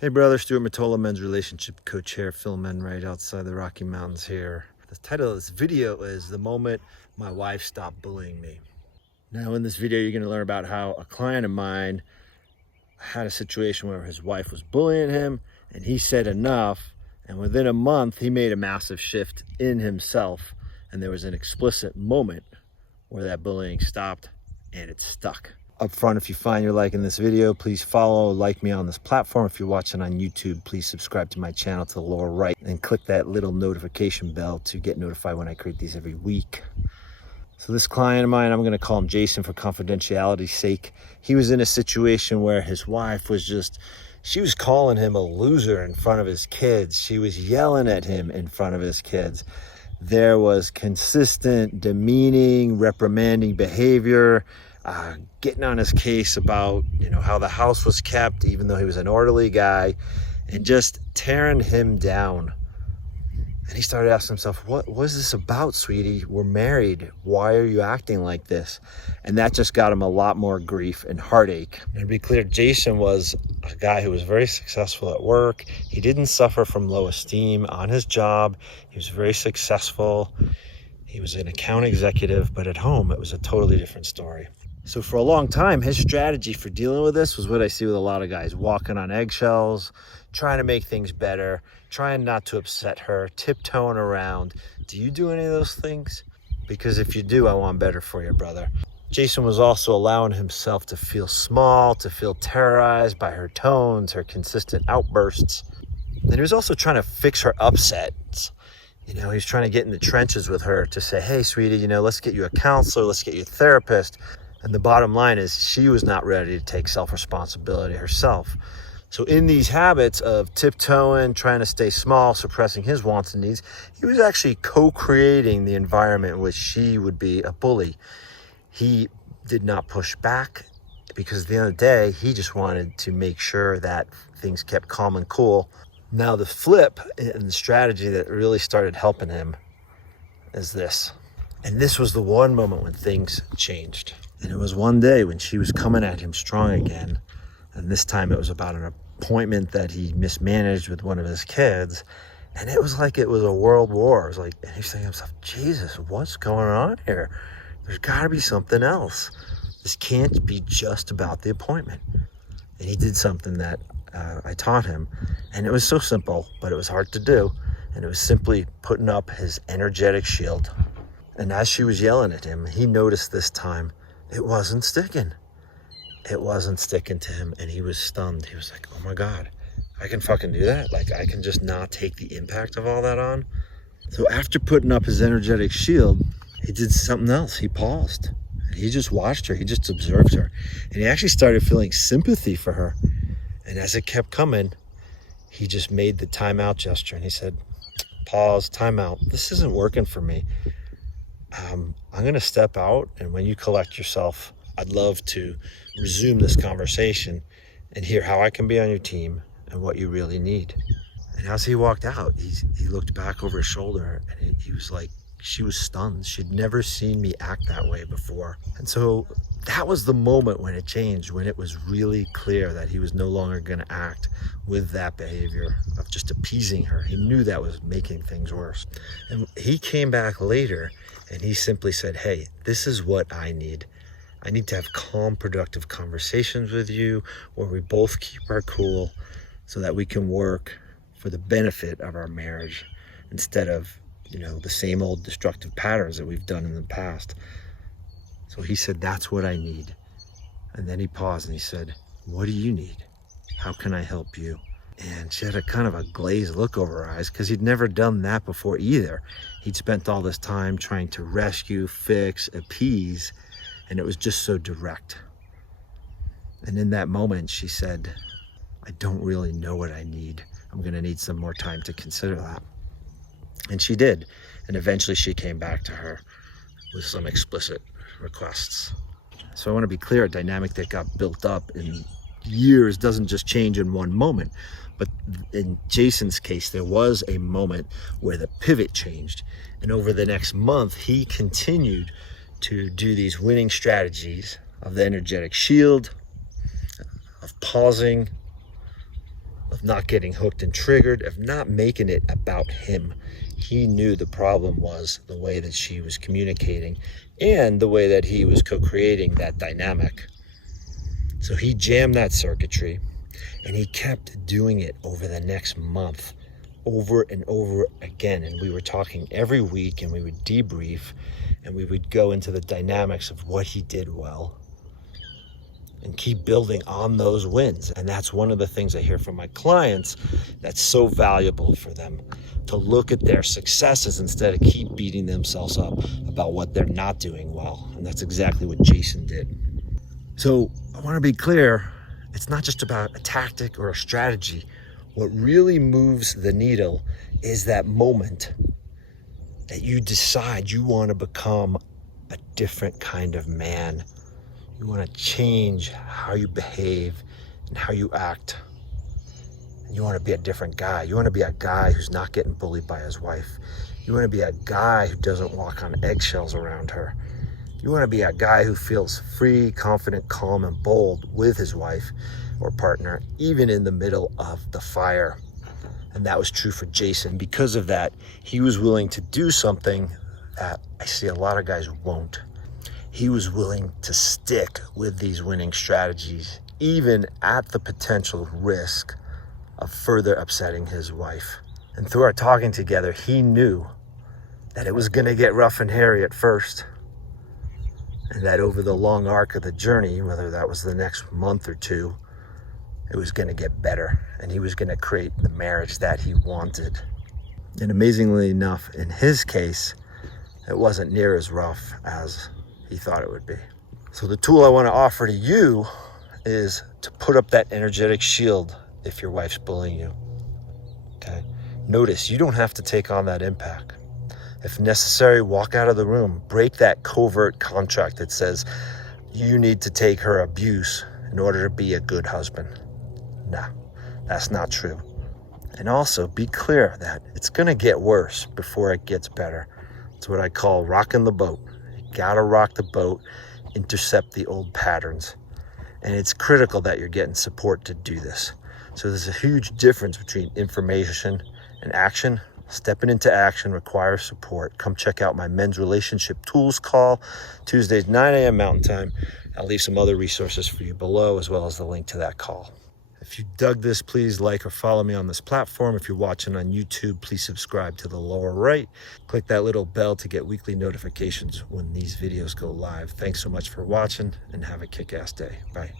Hey brother, Stuart Matola, men's relationship coach here, filming right outside the Rocky Mountains here. The title of this video is The Moment My Wife Stopped Bullying Me. Now in this video, you're gonna learn about how a client of mine had a situation where his wife was bullying him and he said enough, and within a month, he made a massive shift in himself, and there was an explicit moment where that bullying stopped and it stuck. Up front, if you find you're liking this video, please follow, like me on this platform. If you're watching on YouTube, please subscribe to my channel to the lower right and click that little notification bell to get notified when I create these every week. So this client of mine, I'm gonna call him Jason for confidentiality's sake. He was in a situation where his wife was she was calling him a loser in front of his kids. She was yelling at him in front of his kids. There was consistent, demeaning, reprimanding behavior, getting on his case about, how the house was kept, even though he was an orderly guy, and just tearing him down. And he started asking himself, what was this about, sweetie? We're married. Why are you acting like this? And that just got him a lot more grief and heartache. And to be clear, Jason was a guy who was very successful at work. He didn't suffer from low esteem on his job. He was very successful. He was an account executive, but at home, it was a totally different story. So for a long time, his strategy for dealing with this was what I see with a lot of guys: walking on eggshells, trying to make things better, trying not to upset her, tiptoeing around. Do you do any of those things? Because if you do, I want better for you, brother. Jason was also allowing himself to feel small, to feel terrorized by her tones, her consistent outbursts. And he was also trying to fix her upsets. He's trying to get in the trenches with her to say, hey, sweetie, let's get you a counselor, let's get you a therapist. And the bottom line is she was not ready to take self-responsibility herself. So in these habits of tiptoeing, trying to stay small, suppressing his wants and needs, he was actually co-creating the environment in which she would be a bully. He did not push back because at the end of the day, he just wanted to make sure that things kept calm and cool. Now the flip and the strategy that really started helping him is this. And this was the one moment when things changed. And it was one day when she was coming at him strong again. And this time it was about an appointment that he mismanaged with one of his kids. And it was like it was a world war. It was like, and he's thinking to himself, Jesus, what's going on here? There's gotta be something else. This can't be just about the appointment. And he did something that I taught him. And it was so simple, but it was hard to do. And it was simply putting up his energetic shield. And as she was yelling at him, he noticed this time it wasn't sticking. It wasn't sticking to him, and he was stunned. He was like, oh my God, I can fucking do that? Like, I can just not take the impact of all that on? So after putting up his energetic shield, he did something else. He paused. He just watched her. He just observed her. And he actually started feeling sympathy for her. And as it kept coming, he just made the timeout gesture, and he said, pause, timeout. This isn't working for me. I'm going to step out, and when you collect yourself, I'd love to resume this conversation and hear how I can be on your team and what you really need. And as he walked out, he looked back over his shoulder, and he was like, she was stunned. She'd never seen me act that way before. And so that was the moment when it changed, when it was really clear that he was no longer going to act with that behavior of just appeasing her. He knew that was making things worse. And he came back later and he simply said, hey, this is what I need. I need to have calm, productive conversations with you where we both keep our cool so that we can work for the benefit of our marriage instead of, the same old destructive patterns that we've done in the past. So he said, that's what I need. And then he paused and he said, what do you need? How can I help you? And she had a kind of a glazed look over her eyes because he'd never done that before either. He'd spent all this time trying to rescue, fix, appease, and it was just so direct. And in that moment, she said, I don't really know what I need. I'm going to need some more time to consider that. And she did. And eventually she came back to her with some explicit requests. So I want to be clear, a dynamic that got built up in years doesn't just change in one moment. But in Jason's case, there was a moment where the pivot changed. And over the next month, he continued to do these winning strategies of the energetic shield, of pausing, of not getting hooked and triggered, of not making it about him. He knew the problem was the way that she was communicating and the way that he was co-creating that dynamic. So he jammed that circuitry, and he kept doing it over the next month, over and over again. And we were talking every week, and we would debrief, and we would go into the dynamics of what he did well and keep building on those wins. And that's one of the things I hear from my clients that's so valuable for them, to look at their successes instead of keep beating themselves up about what they're not doing well. And that's exactly what Jason did. So I want to be clear, it's not just about a tactic or a strategy. What really moves the needle is that moment that you decide you want to become a different kind of man. You want to change how you behave and how you act. And you want to be a different guy. You want to be a guy who's not getting bullied by his wife. You want to be a guy who doesn't walk on eggshells around her. You want to be a guy who feels free, confident, calm, and bold with his wife or partner, even in the middle of the fire. And that was true for Jason. Because of that, he was willing to do something that I see a lot of guys won't. He was willing to stick with these winning strategies, even at the potential risk of further upsetting his wife. And through our talking together, he knew that it was going to get rough and hairy at first, and that over the long arc of the journey, whether that was the next month or two, it was going to get better, and he was going to create the marriage that he wanted. And amazingly enough, in his case, it wasn't near as rough as he thought it would be. So the tool I want to offer to you is to put up that energetic shield if your wife's bullying you. Okay? Notice you don't have to take on that impact. If necessary, walk out of the room. Break that covert contract that says you need to take her abuse in order to be a good husband. No, that's not true. And also be clear that it's going to get worse before it gets better. It's what I call rocking the boat. You gotta rock the boat, intercept the old patterns. And it's critical that you're getting support to do this. So there's a huge difference between information and action. Stepping into action requires support. Come check out my men's relationship tools call, Tuesdays, 9 a.m. Mountain Time. I'll leave some other resources for you below, as well as the link to that call. If you dug this, please like or follow me on this platform. If you're watching on YouTube, please subscribe to the lower right. Click that little bell to get weekly notifications when these videos go live. Thanks so much for watching, and have a kick-ass day. Bye.